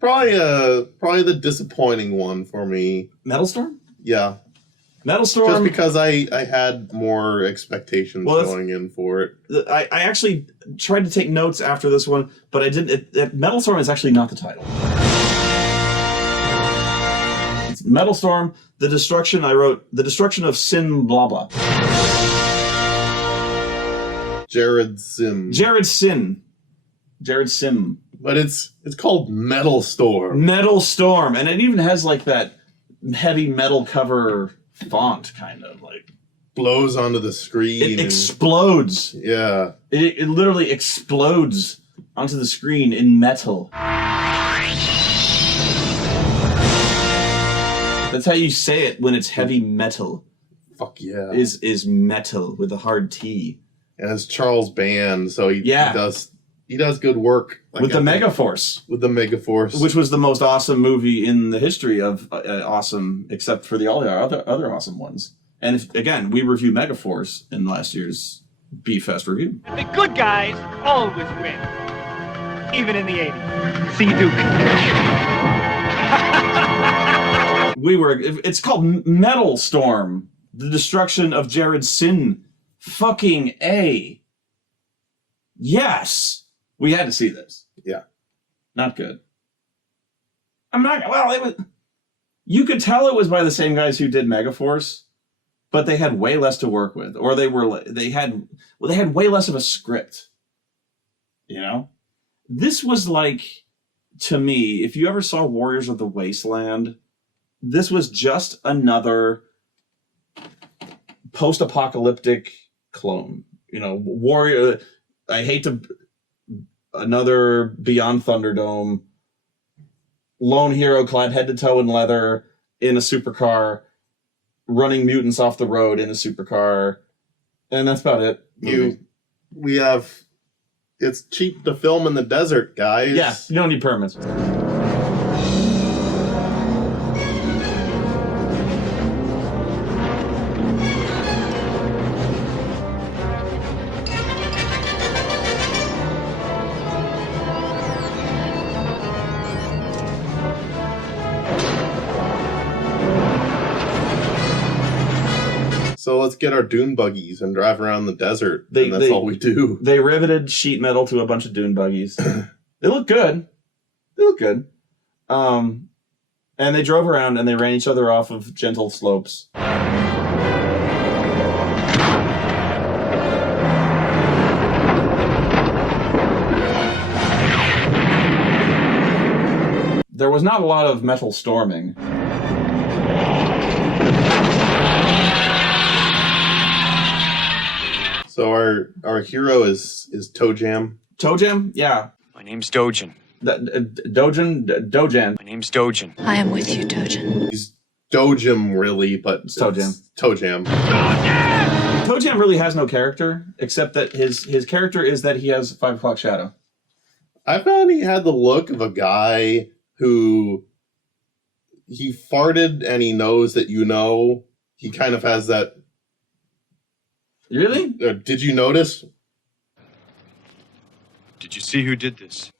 Probably the disappointing one for me. Metalstorm? Yeah. Metalstorm. Just because I had more expectations going in for it. I actually tried to take notes after this one, but I didn't. Metalstorm is actually not the title. It's Metalstorm, the destruction. I wrote the destruction of Sin blah blah. Jared Sim. But it's called Metalstorm. Metalstorm, and it even has like that heavy metal cover font, kind of like blows onto the screen. It explodes. Yeah, it literally explodes onto the screen in metal. That's how you say it when it's heavy metal. Fuck yeah. Is metal with a hard T. And it's Charles Band, so he does good work. Like with the Megaforce. With the Megaforce. Which was the most awesome movie in the history of awesome, except for all the other awesome ones. And again, we review Megaforce in last year's B-Fest review. The good guys always win. Even in the 80s. See Duke. It's called Metalstorm, the destruction of Jared Sin. Fucking A. Yes. We had to see this. Yeah. Not good. You could tell it was by the same guys who did Megaforce, but they had way less to work with. Or they had way less of a script. You know? This was like, to me, if you ever saw Warriors of the Wasteland, this was just another post-apocalyptic clone. You know, Warrior... Another Beyond Thunderdome, lone hero clad head to toe in leather in a supercar, running mutants off the road in a supercar, and that's about it. It's cheap to film in the desert, guys. Yeah, you don't need permits. So let's get our dune buggies and drive around the desert. And that's all we do. They riveted sheet metal to a bunch of dune buggies. They look good. And they drove around and they ran each other off of gentle slopes. There was not a lot of metal storming. So our hero is Toe Jam. Toe Jam? Yeah. My name's Dojin. Dojan. My name's Dojin. I am with you, Dojin. He's Dojim, really, but it's Toe Jam. Toe Jam. Toe Jam really has no character, except that his character is that he has 5 o'clock shadow. I found he had the look of a guy who he farted and he knows that you know. He kind of has that. Really? Did you notice? Did you see who did this?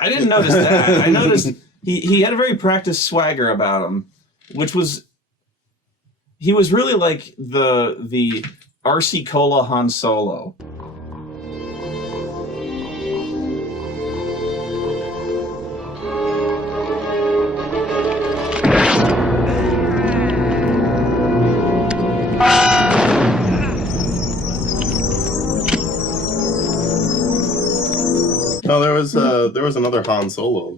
I didn't notice that. I noticed he had a very practiced swagger about him, which was he was really like the RC Cola Han Solo. No, there was another Han Solo.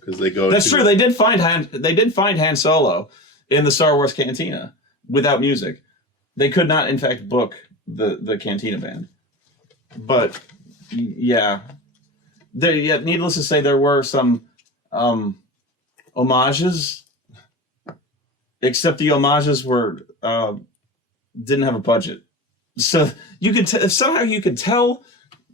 Because they go. That's true. They did find Han Solo in the Star Wars Cantina without music. They could not, in fact, book the Cantina band. But yeah, needless to say, there were some homages. Except the homages were didn't have a budget, so you could somehow you could tell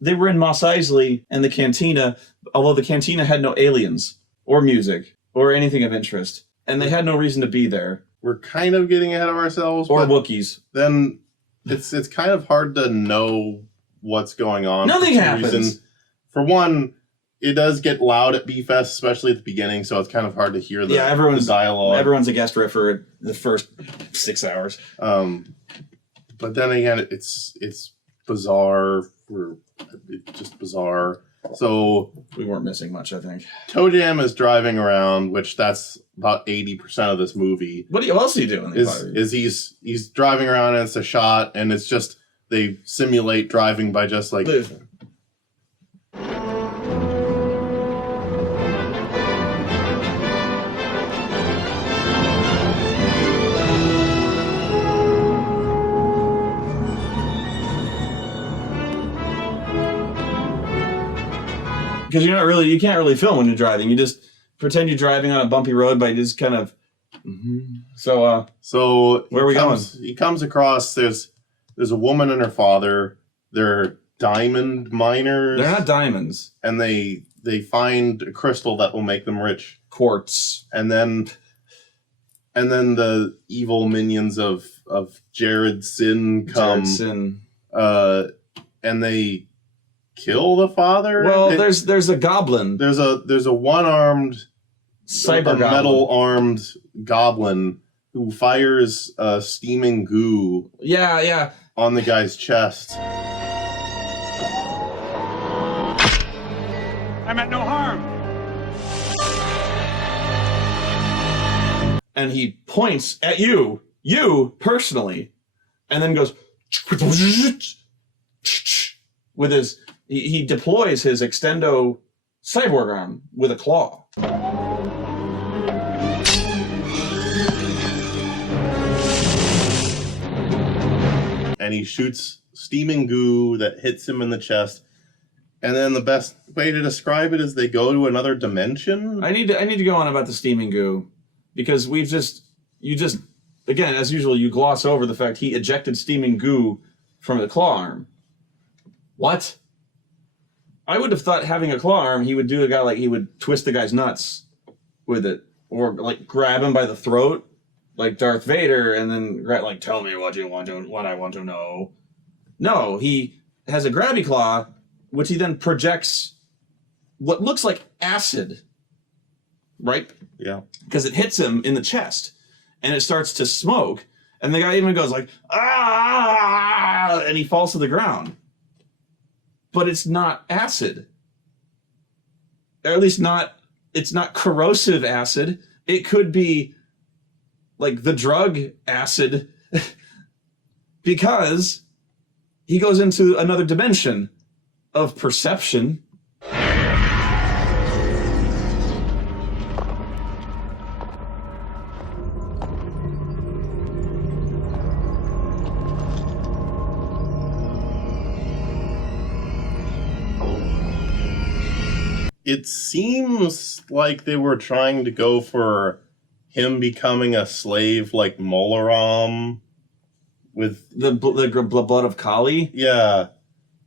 they were in Mos Eisley and the Cantina, although the Cantina had no aliens or music or anything of interest, and they had no reason to be there. we're kind of getting ahead of ourselves. Or but Wookiees. then it's kind of hard to know what's going on. Nothing happens. For one, it does get loud at B-Fest, especially at the beginning, so it's kind of hard to hear the dialogue. Everyone's a guest riffer at the first 6 hours. But then again, it's bizarre. It's just bizarre. So we weren't missing much, I think. Toe Jam is driving around, which that's about 80% of this movie. What else are you doing? Is he's driving around and it's a shot, and it's just they simulate driving by just like. Because you can't really film when you're driving. You just pretend you're driving on a bumpy road by just kind of. So where are we going? He comes across there's a woman and her father. They're diamond miners. They're not diamonds. And they find a crystal that will make them rich. Quartz. And then the evil minions of Jared Sin come. And they kill the father. Well, there's a goblin. There's a one-armed metal-armed goblin who fires steaming goo. Yeah. On the guy's chest. I meant no harm. And he points at you personally, and then goes with his. He deploys his extendo cyborg arm with a claw. And he shoots steaming goo that hits him in the chest. And then the best way to describe it is they go to another dimension. I need to go on about the steaming goo, because you just again, as usual, you gloss over the fact he ejected steaming goo from the claw arm. What? I would have thought having a claw arm, he would do a guy like he would twist the guy's nuts with it, or like grab him by the throat, like Darth Vader, and then like tell me what I want to know. No, he has a grabby claw, which he then projects what looks like acid, right? Yeah. Because it hits him in the chest, and it starts to smoke, and the guy even goes like ah, and he falls to the ground. But it's not acid. Or at least it's not corrosive acid. It could be like the drug acid because he goes into another dimension of perception. It seems like they were trying to go for him becoming a slave like Molaram with the blood of Kali. Yeah,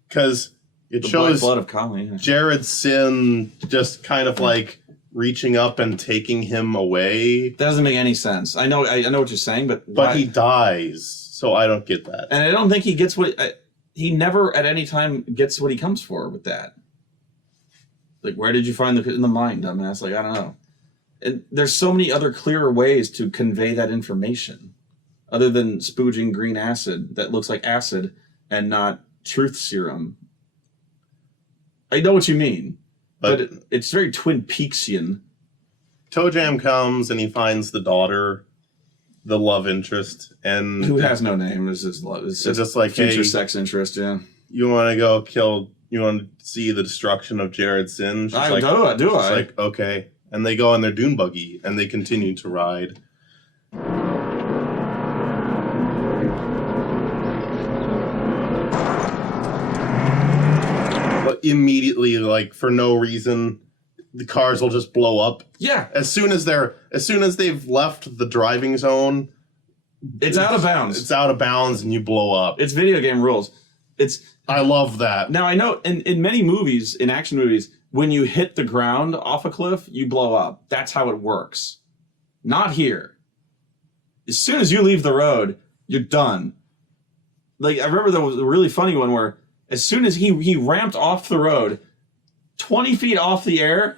because it shows blood of Kali. Yeah. Jared Sin just kind of like reaching up and taking him away. That doesn't make any sense. I know what you're saying, but he dies, so I don't get that. And I don't think he gets what he never at any time gets what he comes for with that. Like, where did you find in the mind, dumbass? Like, I don't know. And there's so many other clearer ways to convey that information other than spooging green acid that looks like acid and not truth serum. I know what you mean, but it's very Twin Peaksian. Toe Jam comes and he finds the daughter, the love interest, and who has no name. It's just like future sex interest. Yeah, you want to go kill. You want to see the destruction of Jared Sin? She's I do. Like, okay. And they go on their dune buggy, and they continue to ride. But immediately, like, for no reason, the cars will just blow up. Yeah. As soon as they've left the driving zone, it's out of bounds. It's out of bounds, and you blow up. It's video game rules. I love that. Now, I know in many movies, in action movies, when you hit the ground off a cliff, you blow up. That's how it works. Not here. as soon as you leave the road, you're done. Like, I remember there was a really funny one where as soon as he ramped off the road, 20 feet off the air,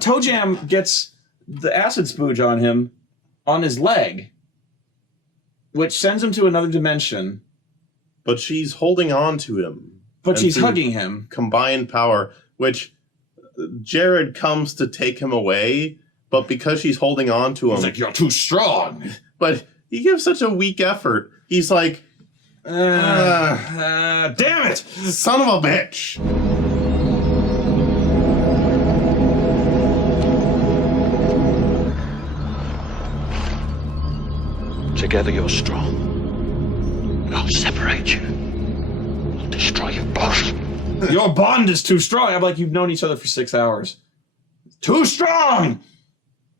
Toe Jam gets the acid spooge on him on his leg, which sends him to another dimension. But she's holding on to him. But she's hugging him. Combined power, which Jared comes to take him away, but because she's holding on to him... He's like, you're too strong. But he gives such a weak effort. He's like... damn it! Son of a bitch! Together you're strong. And I'll separate you. I'll destroy you both. Your bond is too strong. I'm like, you've known each other for 6 hours. Too strong!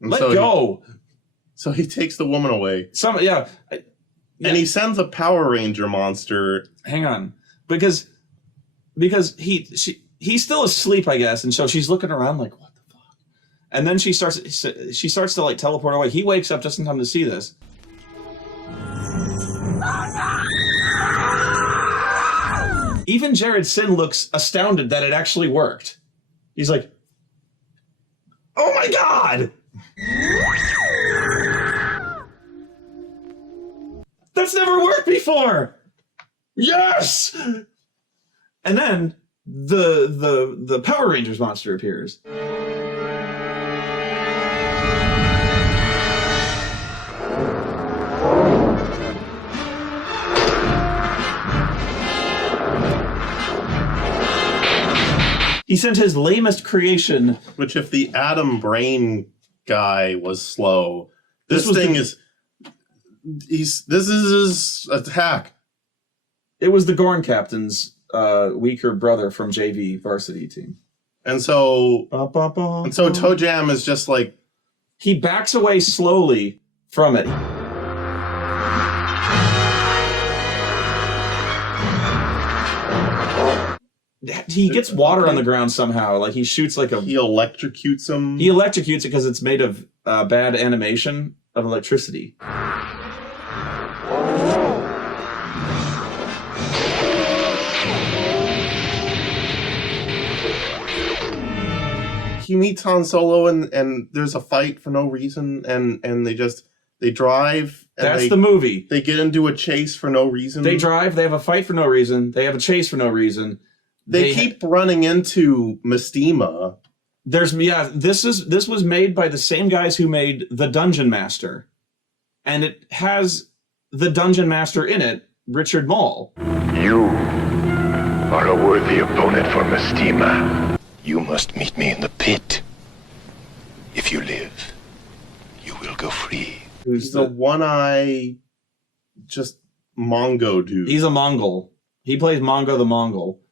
Let go! So he takes the woman away. Yeah. And he sends a Power Ranger monster. Hang on. Because he's still asleep, I guess, and so she's looking around like, what the fuck? And then she starts to like teleport away. He wakes up just in time to see this. Even Jared Sin looks astounded that it actually worked. He's like, oh my god! That's never worked before! Yes! And then the Power Rangers monster appears. He sent his lamest creation. Which, if the Atom Brain guy was slow, this is his attack. It was the Gorn captain's weaker brother from JV varsity team. And so Toe Jam is just like... He backs away slowly from it. He gets water on the ground somehow. Like, he shoots like a... He electrocutes him. He electrocutes it because it's made of bad animation of electricity. He meets Han Solo and there's a fight for no reason and they drive. And That's the movie. They get into a chase for no reason. They drive, they have a fight for no reason, they have a chase for no reason. They keep running into Mestima. This was made by the same guys who made The Dungeon Master. And it has the Dungeon Master in it, Richard Mall. You are a worthy opponent for Mestima. You must meet me in the pit. If you live, you will go free. Who's the one-eye, just Mongo dude? He's a Mongol. He plays Mongo the Mongol.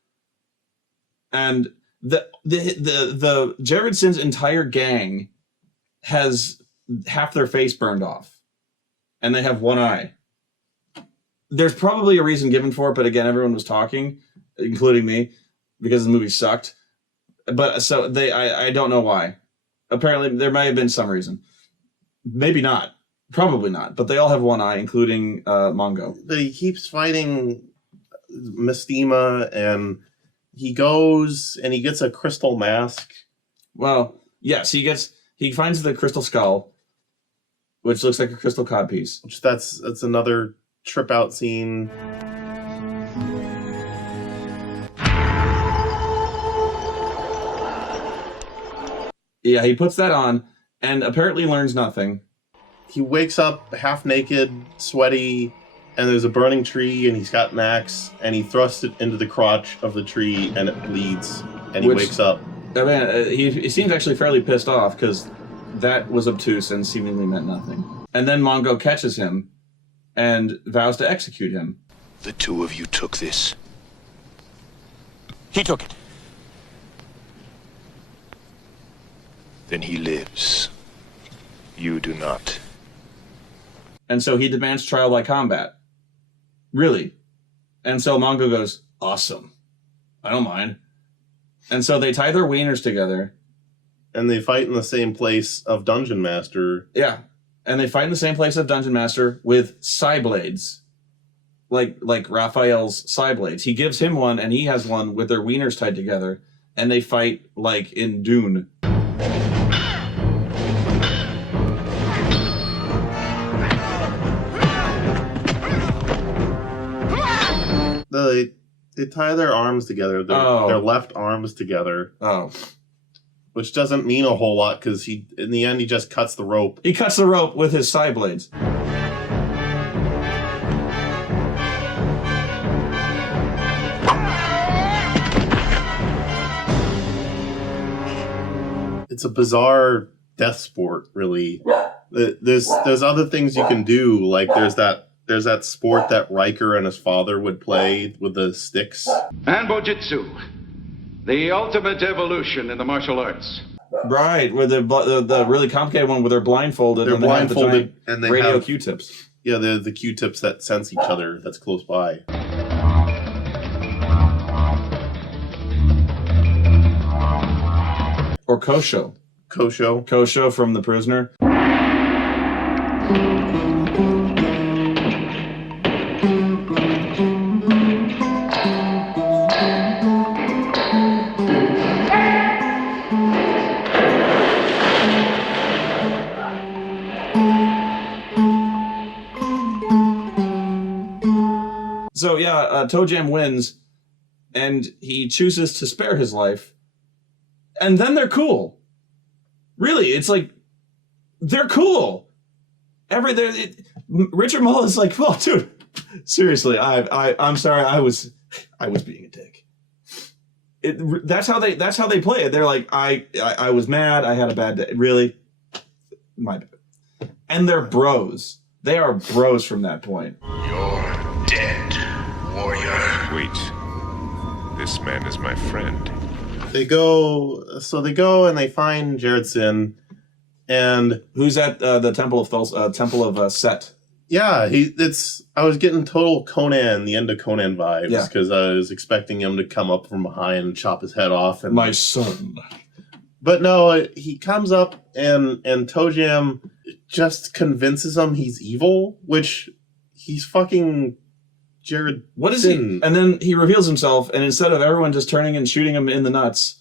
And the Jared Sin's entire gang has half their face burned off. And they have one eye. There's probably a reason given for it, but again, everyone was talking, including me, because the movie sucked. But so I don't know why. Apparently, there may have been some reason. Maybe not. Probably not. But they all have one eye, including Mongo. He keeps fighting Mestima, and he goes and he gets a crystal mask. Well, yes, he finds the crystal skull, which looks like a crystal codpiece. Which that's another trip out scene. Yeah, he puts that on and apparently learns nothing. He wakes up half naked, sweaty, and there's a burning tree, and he's got an axe, and he thrusts it into the crotch of the tree, and it bleeds, and he wakes up. I mean, he seems actually fairly pissed off, because that was obtuse and seemingly meant nothing. And then Mongo catches him and vows to execute him. The two of you took this. He took it. Then he lives. You do not. And so he demands trial by combat. Really. And so Mongo goes, awesome. I don't mind. And so they tie their wieners together. And they fight in the same place of Dungeon Master. Yeah. And they fight in the same place of Dungeon Master with psi blades. Like Raphael's psi blades. He gives him one, and he has one with their wieners tied together. And they fight like in Dune. They tie their arms together, their left arms together. Oh. Which doesn't mean a whole lot, because in the end he just cuts the rope. He cuts the rope with his psi blades. It's a bizarre death sport, really. There's other things you can do, like there's that sport that Riker and his father would play with the sticks. And Bojitsu, the ultimate evolution in the martial arts. Right, where the really complicated one where they're blindfolded. They're blindfolded and they radio have Q-tips. Yeah, the Q-tips that sense each other that's close by. Or Kosho. Kosho from The Prisoner. So yeah, Toe Jam wins, and he chooses to spare his life, and then they're cool. Really, it's like they're cool. Richard Mull is like, well, dude, seriously, I'm sorry, I was being a dick. That's how they play it. They're like, I was mad, I had a bad day. Really, my bad. And they're bros. They are bros from that point. You're dead, warrior. Wait. This man is my friend. They go and they find Jared Sin, and who's at the Temple of Set. Yeah, I was getting total Conan, the end of Conan vibes, because I was expecting him to come up from behind and chop his head off. And my son. But no, he comes up and Toe Jam just convinces him he's evil, which he's fucking Jared. What is he? And then he reveals himself, and instead of everyone just turning and shooting him in the nuts,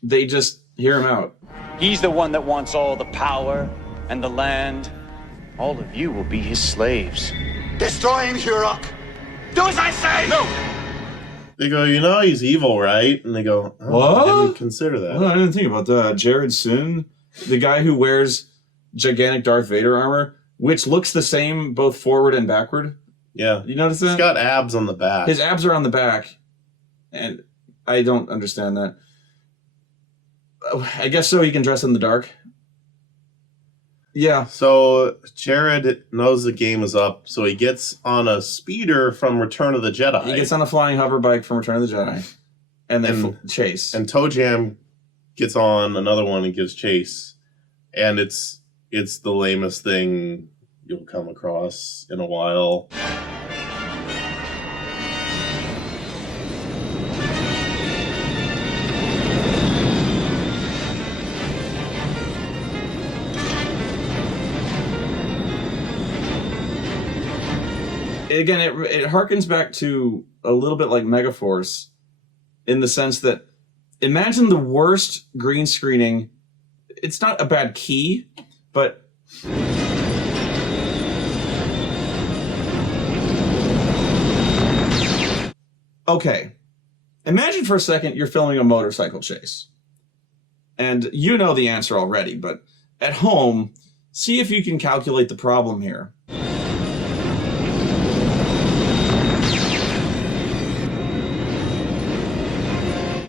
they just hear him out. He's the one that wants all the power and the land. All of you will be his slaves. Destroy him, Hurok! Do as I say! No! They go, he's evil, right? And they go, what? I didn't consider that. Well, I didn't think about that. Jared Sin, the guy who wears gigantic Darth Vader armor, which looks the same both forward and backward. Yeah. You notice that? He's got abs on the back. His abs are on the back. And I don't understand that. I guess so he can dress in the dark. Yeah. So Jared knows the game is up, so he gets on a speeder from Return of the Jedi. He gets on a flying hover bike from Return of the Jedi. And they chase. And Toe Jam gets on another one and gives chase. And it's the lamest thing you'll come across in a while. Again, it harkens back to a little bit like Megaforce in the sense that imagine the worst green screening. It's not a bad key, but okay. Imagine for a second you're filming a motorcycle chase. And you know the answer already, but at home, see if you can calculate the problem here.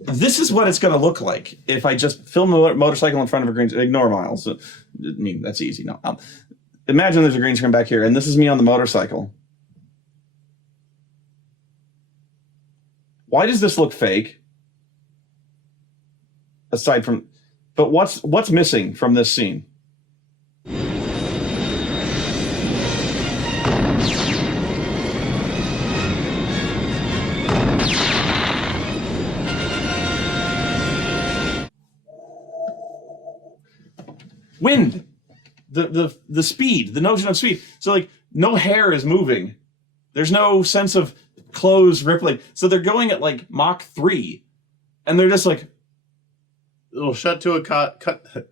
This is what it's going to look like if I just film a motorcycle in front of a green screen. Ignore Miles. I mean, that's easy. No, imagine there's a green screen back here, and this is me on the motorcycle. Why does this look fake? Aside from, but what's missing from this scene? Wind. The speed, the notion of speed. So like no hair is moving. There's no sense of clothes rippling. So they're going at like Mach 3. And they're just like, it'll shut to a cot.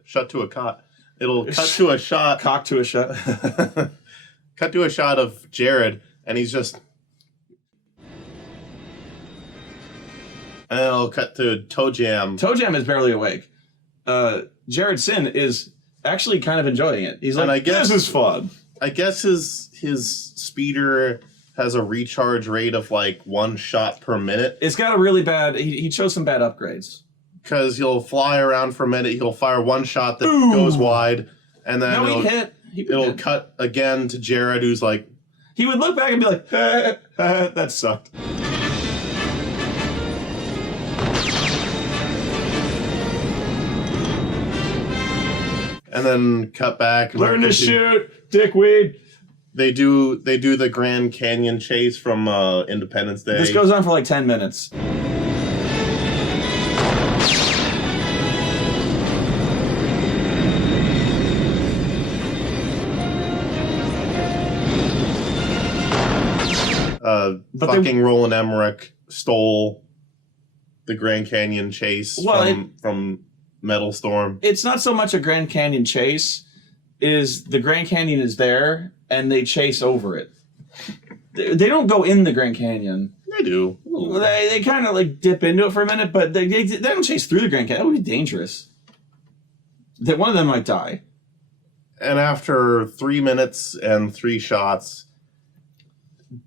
Shut to a cot. It'll cut to a shot. Cock to a shot. Cut to a shot of Jared, and he's just. And it'll cut to Toe Jam. Toe Jam is barely awake. Jared Sin is actually kind of enjoying it. He's like, And I guess- this is fun. I guess his speeder has a recharge rate of like 1 shot per minute. It's got a really bad. He chose some bad upgrades. Because he'll fly around for a minute, he'll fire 1 shot that goes wide, and then No, he hit. it'll cut again to Jared, who's like, He would look back and be like, that sucked. and then cut back. Learn to shoot, dickweed. They do the Grand Canyon chase from Independence Day. This goes on for like 10 minutes. But fucking Roland Emmerich stole the Grand Canyon chase from Metalstorm. It's not so much a Grand Canyon chase, is the Grand Canyon is there and they chase over it. They don't go in the Grand Canyon. They do. They kind of like dip into it for a minute, but they don't chase through the Grand Canyon. That would be dangerous. That one of them might die. And after 3 minutes and 3 shots,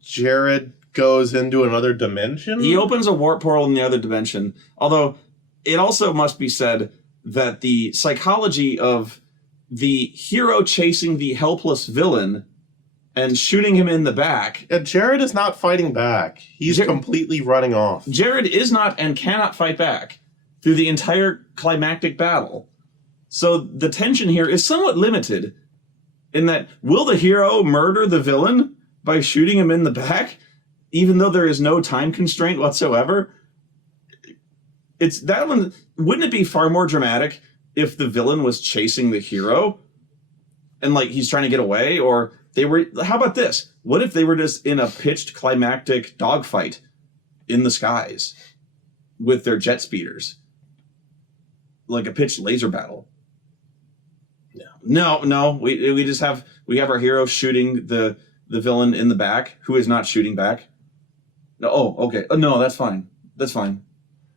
Jared goes into another dimension? He opens a warp portal in the other dimension. Although, it also must be said that the psychology of the hero chasing the helpless villain and shooting him in the back. Jared is not fighting back. He's completely running off. Jared is not and cannot fight back through the entire climactic battle. So the tension here is somewhat limited in that, will the hero murder the villain by shooting him in the back, even though there is no time constraint whatsoever? It's that one. Wouldn't it be far more dramatic if the villain was chasing the hero and like he's trying to get away? Or they were, how about this? What if they were just in a pitched climactic dogfight in the skies with their jet speeders? Like a pitched laser battle. No. We just have our hero shooting the villain in the back, who is not shooting back. No, okay. No, that's fine. That's fine.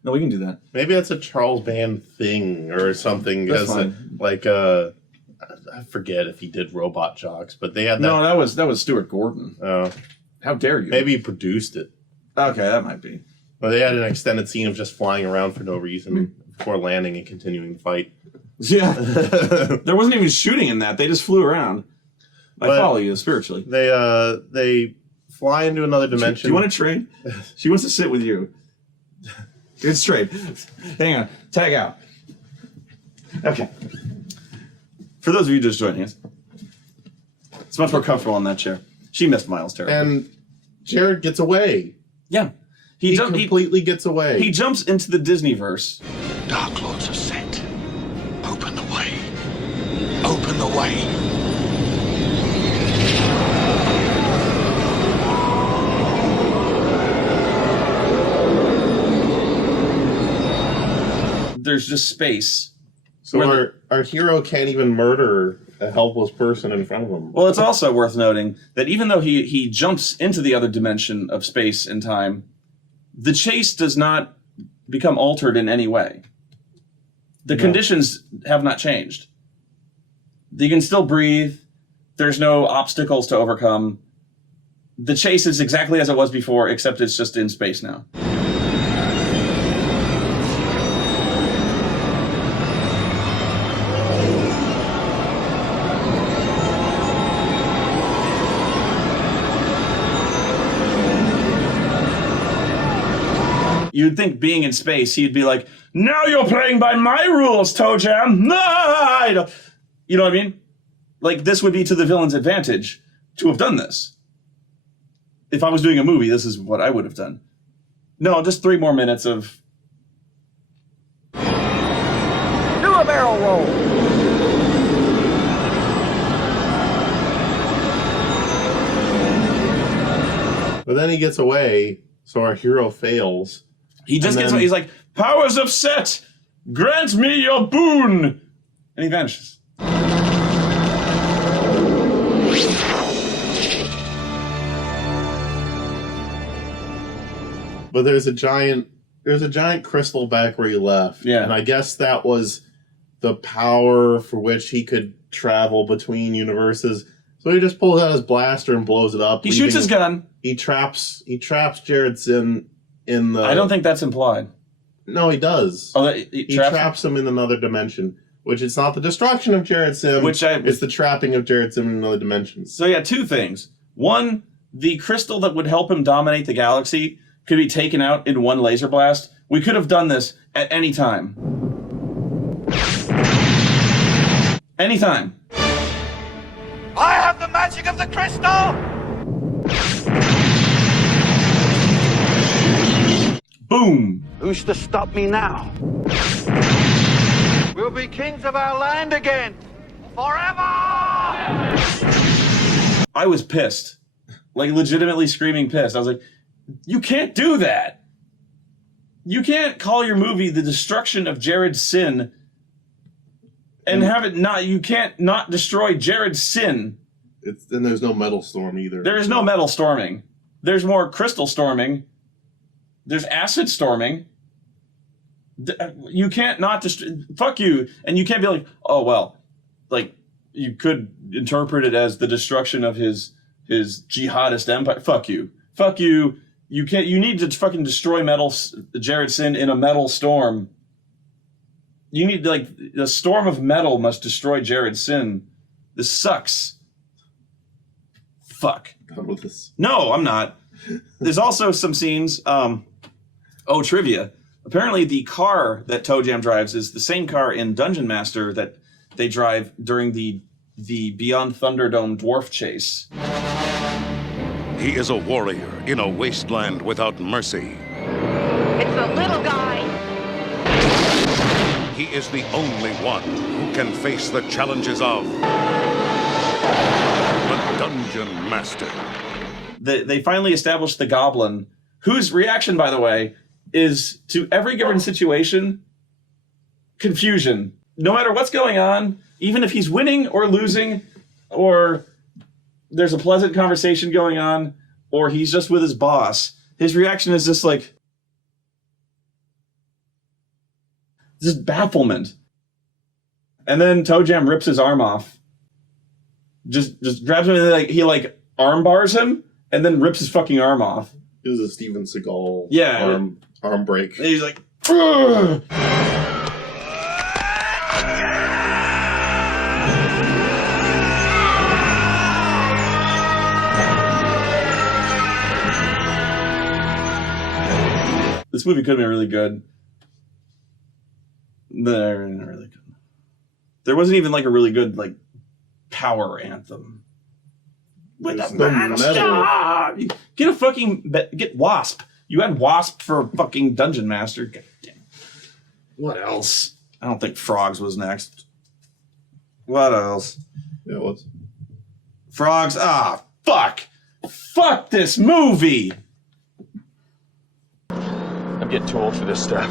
No, we can do that. Maybe that's a Charles Band thing or something. That's fine. I forget if he did Robot Jocks, but they had that. No, that was Stuart Gordon. How dare you? Maybe he produced it. Okay, that might be. Well, they had an extended scene of just flying around for no reason before landing and continuing the fight. Yeah. There wasn't even shooting in that. They just flew around. I follow you spiritually. They fly into another dimension. Do you want to trade? She wants to sit with you. It's trade. Hang on. Tag out. Okay. For those of you just joining us, it's much more comfortable in that chair. She missed Miles terribly. And Jared gets away. Yeah. He completely gets away. He jumps into the Disneyverse. Dark Lords are sent. Open the way. Open the way. There's just space. So our hero can't even murder a helpless person in front of him. Well, it's also worth noting that even though he jumps into the other dimension of space and time, the chase does not become altered in any way. The conditions have not changed. You can still breathe. There's no obstacles to overcome. The chase is exactly as it was before, except it's just in space now. You'd think being in space, he'd be like, now you're playing by my rules, Toe Jam. No, I don't. You know what I mean? Like, this would be to the villain's advantage to have done this. If I was doing a movie, this is what I would have done. No, just 3 more minutes of... Do a barrel roll. then he gets away, so our hero fails. He just gets away. He's like, powers of Set, grant me your boon! And he vanishes. But there's a giant crystal back where he left. Yeah. And I guess that was the power for which he could travel between universes. So he just pulls out his blaster and blows it up. He shoots his gun. He traps Jared Sin in the... I don't think that's implied. No, he does. Oh, he traps him in another dimension. Which it's not the destruction of Jared Sim. It's the trapping of Jared Sim in another dimension. So yeah, two things. One, the crystal that would help him dominate the galaxy could be taken out in one laser blast. We could have done this at any time. Anytime. I have the magic of the crystal! Boom! Who's to stop me now? We'll be kings of our land again! Forever! I was pissed. Like, legitimately screaming pissed. I was like, you can't do that! You can't call your movie The Destruction of Jared's Sin and have it not... You can't not destroy Jared's sin. And there's no Metalstorm either. There is no metal storming. There's more crystal storming. There's acid storming. You can't not fuck you, and you can't be like, oh well, like you could interpret it as the destruction of his jihadist empire. Fuck you. You can't. You need to fucking destroy Jared Sin in a metal storm. You need like the storm of metal must destroy Jared Sin. This sucks. Fuck. Done with this. No, I'm not. There's also some scenes. Trivia. Apparently, the car that Toe Jam drives is the same car in Dungeon Master that they drive during the Beyond Thunderdome dwarf chase. He is a warrior in a wasteland without mercy. It's the little guy. He is the only one who can face the challenges of the Dungeon Master. They finally established the Goblin, whose reaction, by the way, is to every given situation, confusion. No matter what's going on, even if he's winning or losing, or there's a pleasant conversation going on, or he's just with his boss, his reaction is just like, just bafflement. And then Toe Jam rips his arm off. Just grabs him and he arm bars him and then rips his fucking arm off. It was a Steven Seagal arm break. And he's like, ugh! This movie could have been really good. They're not really good. There wasn't even a really good power anthem. With the metal. Get Wasp. You had Wasp for fucking Dungeon Master. God damn. What else? I don't think Frogs was next. What else? Yeah, it was. Frogs. Fuck. Fuck this movie. I'm getting too old for this stuff.